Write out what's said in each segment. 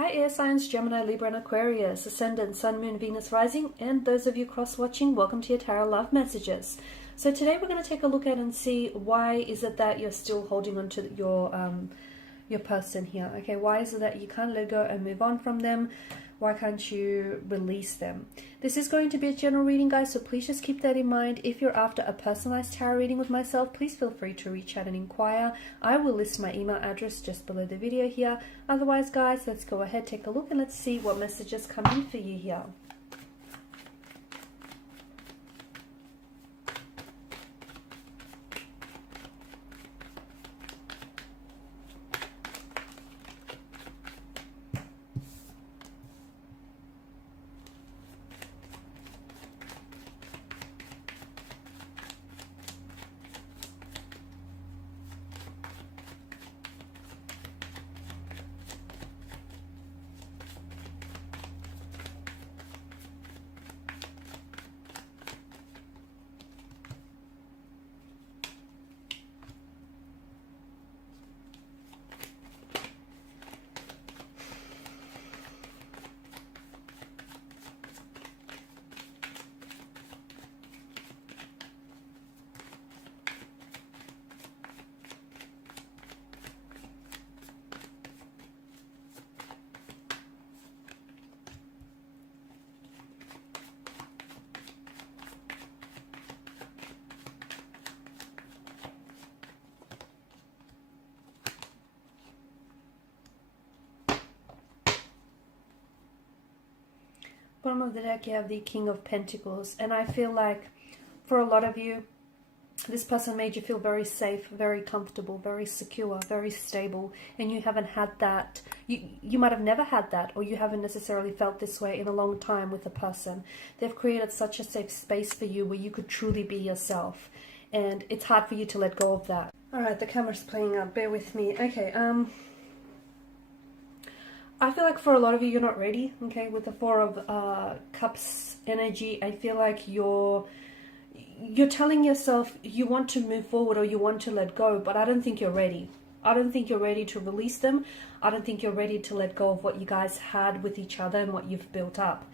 Hi air signs, Gemini, Libra and Aquarius, Ascendant, Sun, Moon, Venus, Rising, and those of you cross-watching, welcome to your Tarot Love Messages. So today we're going to take a look at and see why is it that you're still holding on to your person here. Okay, why is it that you can't let go and move on from them? Why can't you release them? This is going to be a general reading, guys, so please just keep that in mind. If you're after a personalized tarot reading with myself, please feel free to reach out and inquire. I will list my email address just below the video here. Otherwise, guys, let's go ahead, take a look, and let's see what messages come in for you here. Bottom of the deck, you have the King of Pentacles, and I feel like for a lot of you, this person made you feel very safe, very comfortable, very secure, very stable, and you haven't had that. You might have never had that, or you haven't necessarily felt this way in a long time with a person. They've created such a safe space for you where you could truly be yourself, and it's hard for you to let go of that. All right, the camera's playing up. Bear with me. Okay, I feel like for a lot of you, you're not ready, okay? With the Four of Cups energy, I feel like you're telling yourself you want to move forward or you want to let go, but I don't think you're ready. I don't think you're ready to release them. I don't think you're ready to let go of what you guys had with each other and what you've built up.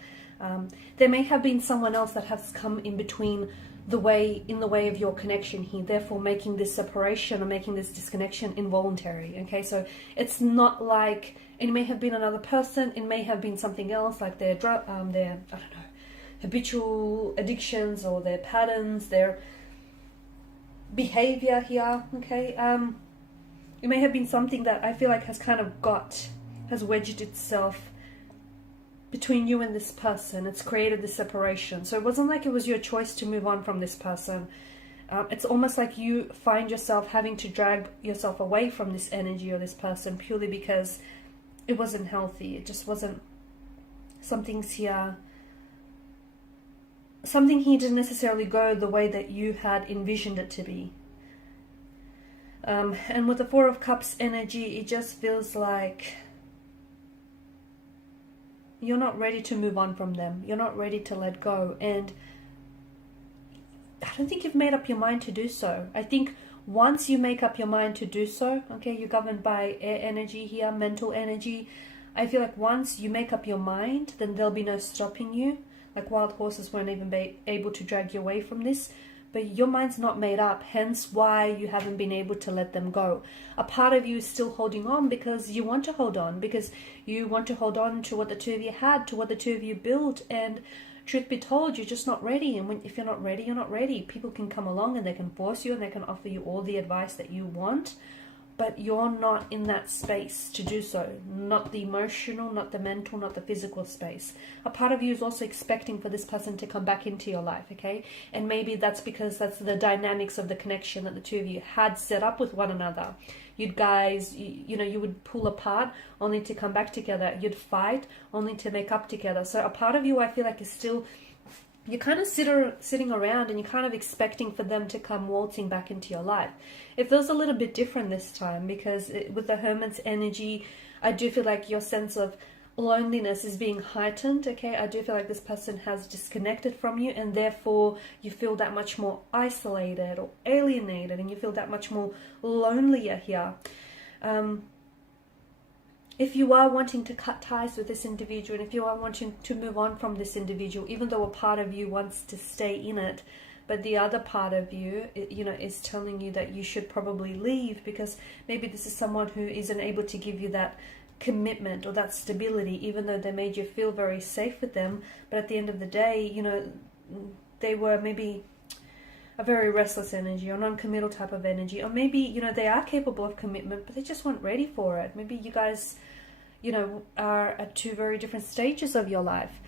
There may have been someone else that has come in between in the way of your connection here, therefore making this separation or making this disconnection involuntary. Okay, so it's not like it may have been another person, it may have been something else, like their I don't know, habitual addictions or their patterns, their behavior here. Okay, it may have been something that I feel like has kind of has wedged itself between you and this person. It's created this separation. So it wasn't like it was your choice to move on from this person. It's almost like you find yourself having to drag yourself away from this energy or this person purely because it wasn't healthy. It just wasn't, something here didn't necessarily go the way that you had envisioned it to be. And with the Four of Cups energy, it just feels like you're not ready to move on from them. You're not ready to let go. And I don't think you've made up your mind to do so. I think once you make up your mind to do so, okay, you're governed by air energy here, mental energy. I feel like once you make up your mind, then there'll be no stopping you. Like wild horses won't even be able to drag you away from this. But your mind's not made up, hence why you haven't been able to let them go. A part of you is still holding on because you want to hold on, because you want to hold on to what the two of you had, to what the two of you built, and truth be told, you're just not ready. And if you're not ready, you're not ready. People can come along and they can force you and they can offer you all the advice that you want, but you're not in that space to do so. Not the emotional, not the mental, not the physical space. A part of you is also expecting for this person to come back into your life, okay? And maybe that's because that's the dynamics of the connection that the two of you had set up with one another. You'd guys, you would pull apart only to come back together. You'd fight only to make up together. So a part of you, I feel like, is still, you're kind of sitting around and you're kind of expecting for them to come waltzing back into your life. It feels a little bit different this time because with the Hermit's energy, I do feel like your sense of loneliness is being heightened. Okay, I do feel like this person has disconnected from you, and therefore you feel that much more isolated or alienated, and you feel that much more lonelier here. if you are wanting to cut ties with this individual, and if you are wanting to move on from this individual, even though a part of you wants to stay in it, but the other part of you, you know, is telling you that you should probably leave, because maybe this is someone who isn't able to give you that commitment or that stability, even though they made you feel very safe with them. But at the end of the day, you know, they were maybe a very restless energy or non-committal type of energy, or maybe, you know, they are capable of commitment, but they just weren't ready for it. Maybe you guys, you know, are at two very different stages of your life.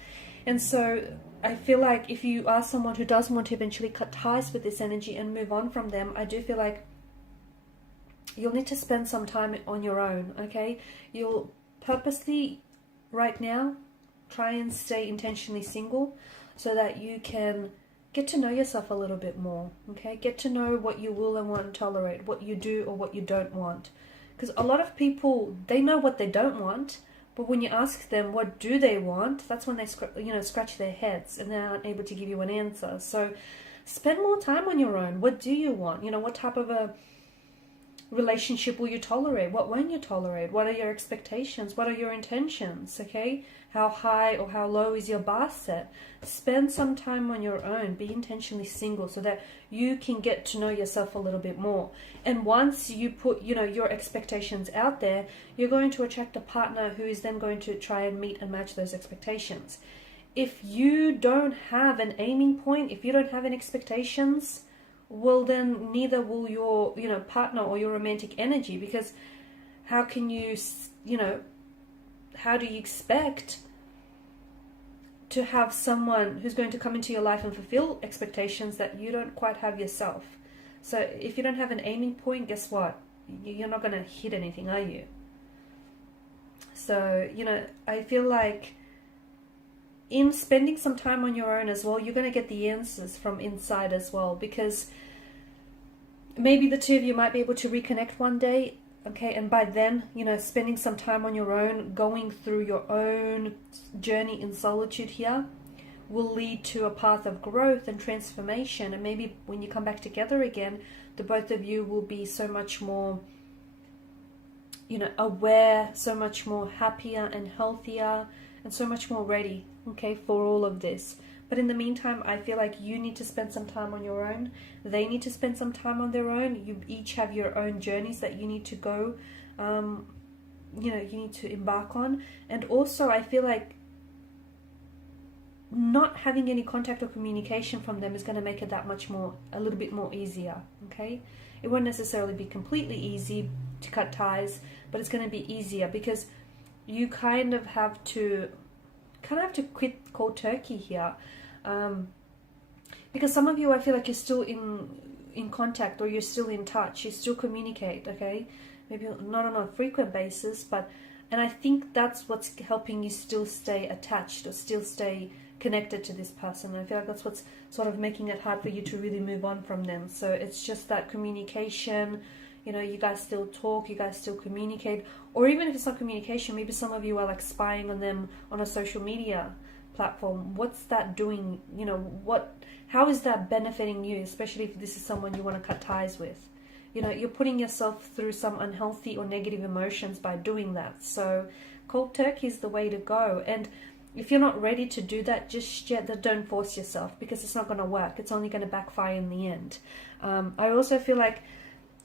And so I feel like if you are someone who does want to eventually cut ties with this energy and move on from them, I do feel like you'll need to spend some time on your own, okay? You'll purposely, right now, try and stay intentionally single so that you can get to know yourself a little bit more, okay? Get to know what you will and won't tolerate, what you do or what you don't want. Because a lot of people, they know what they don't want, but when you ask them what do they want, that's when they scratch their heads and they aren't able to give you an answer. So spend more time on your own. What do you want? You know, what type of a relationship will you tolerate? What won't you tolerate? What are your expectations? What are your intentions? Okay, how high or how low is your bar set? Spend some time on your own. Be intentionally single so that you can get to know yourself a little bit more. And once you put, you know, your expectations out there, you're going to attract a partner who is then going to try and meet and match those expectations. If you don't have an aiming point, if you don't have any expectations, well, then neither will your, you know, partner or your romantic energy, because how can you, you know, how do you expect to have someone who's going to come into your life and fulfill expectations that you don't quite have yourself? So if you don't have an aiming point, guess what? You're not going to hit anything, are you? So, you know, I feel like in spending some time on your own as well, you're going to get the answers from inside as well, because maybe the two of you might be able to reconnect one day, okay, and by then, you know, spending some time on your own, going through your own journey in solitude here, will lead to a path of growth and transformation. And maybe when you come back together again, the both of you will be so much more, you know, aware, so much more happier and healthier, and so much more ready, okay, for all of this. But in the meantime, I feel like you need to spend some time on your own. They need to spend some time on their own. You each have your own journeys that you need to go, you know, you need to embark on. And also, I feel like not having any contact or communication from them is going to make it that much more, a little bit more easier, okay? It won't necessarily be completely easy to cut ties, but it's going to be easier because you kind of have to quit cold turkey here, because some of you, I feel like you're still in contact, or you're still in touch, you still communicate, okay? Maybe not on a frequent basis, and I think that's what's helping you still stay attached or still stay connected to this person. I feel like that's what's sort of making it hard for you to really move on from them. So it's just that communication, you know, you guys still talk, you guys still communicate, or even if it's not communication, maybe some of you are like spying on them on a social media platform. What's that doing? You know, how is that benefiting you, especially if this is someone you want to cut ties with? You know, you're putting yourself through some unhealthy or negative emotions by doing that. So cold turkey is the way to go. And if you're not ready to do that just yet, then don't force yourself, because it's not going to work. It's only going to backfire in the end. I also feel like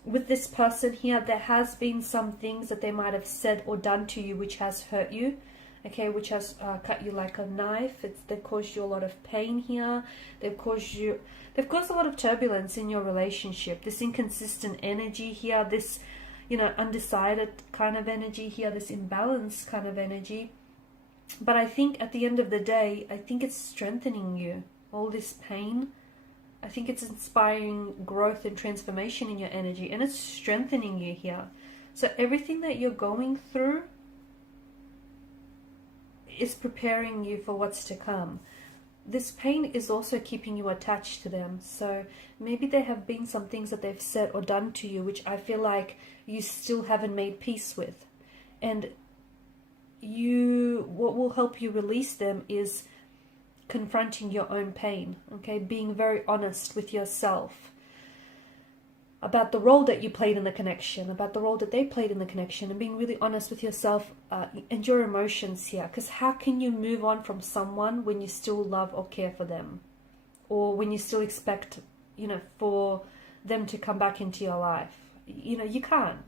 with this person here, there has been some things that they might have said or done to you which has hurt you, okay, which has cut you like a knife. They've caused you a lot of pain here. They've caused a lot of turbulence in your relationship. This inconsistent energy here, this, you know, undecided kind of energy here, this imbalanced kind of energy. But I think at the end of the day, I think it's strengthening you. All this pain, I think it's inspiring growth and transformation in your energy, and it's strengthening you here. So everything that you're going through is preparing you for what's to come. This pain is also keeping you attached to them. So maybe there have been some things that they've said or done to you which I feel like you still haven't made peace with. And what will help you release them is confronting your own pain, okay? Being very honest with yourself. about the role that you played in the connection, about the role that they played in the connection, and being really honest with yourself and your emotions here. Because how can you move on from someone when you still love or care for them? Or when you still expect, you know, for them to come back into your life? You know, you can't.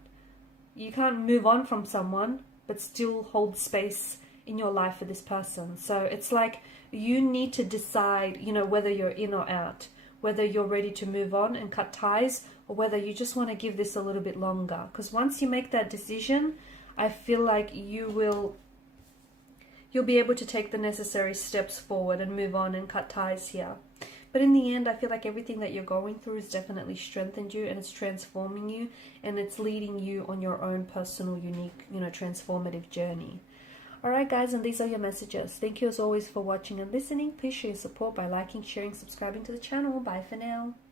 You can't move on from someone but still hold space in your life for this person. So it's like you need to decide, you know, whether you're in or out, whether you're ready to move on and cut ties, or whether you just want to give this a little bit longer. Because once you make that decision, I feel like you'll be able to take the necessary steps forward and move on and cut ties here. But in the end, I feel like everything that you're going through has definitely strengthened you, and it's transforming you, and it's leading you on your own personal, unique, you know, transformative journey. Alright guys, and these are your messages. Thank you as always for watching and listening. Please show your support by liking, sharing, subscribing to the channel. Bye for now.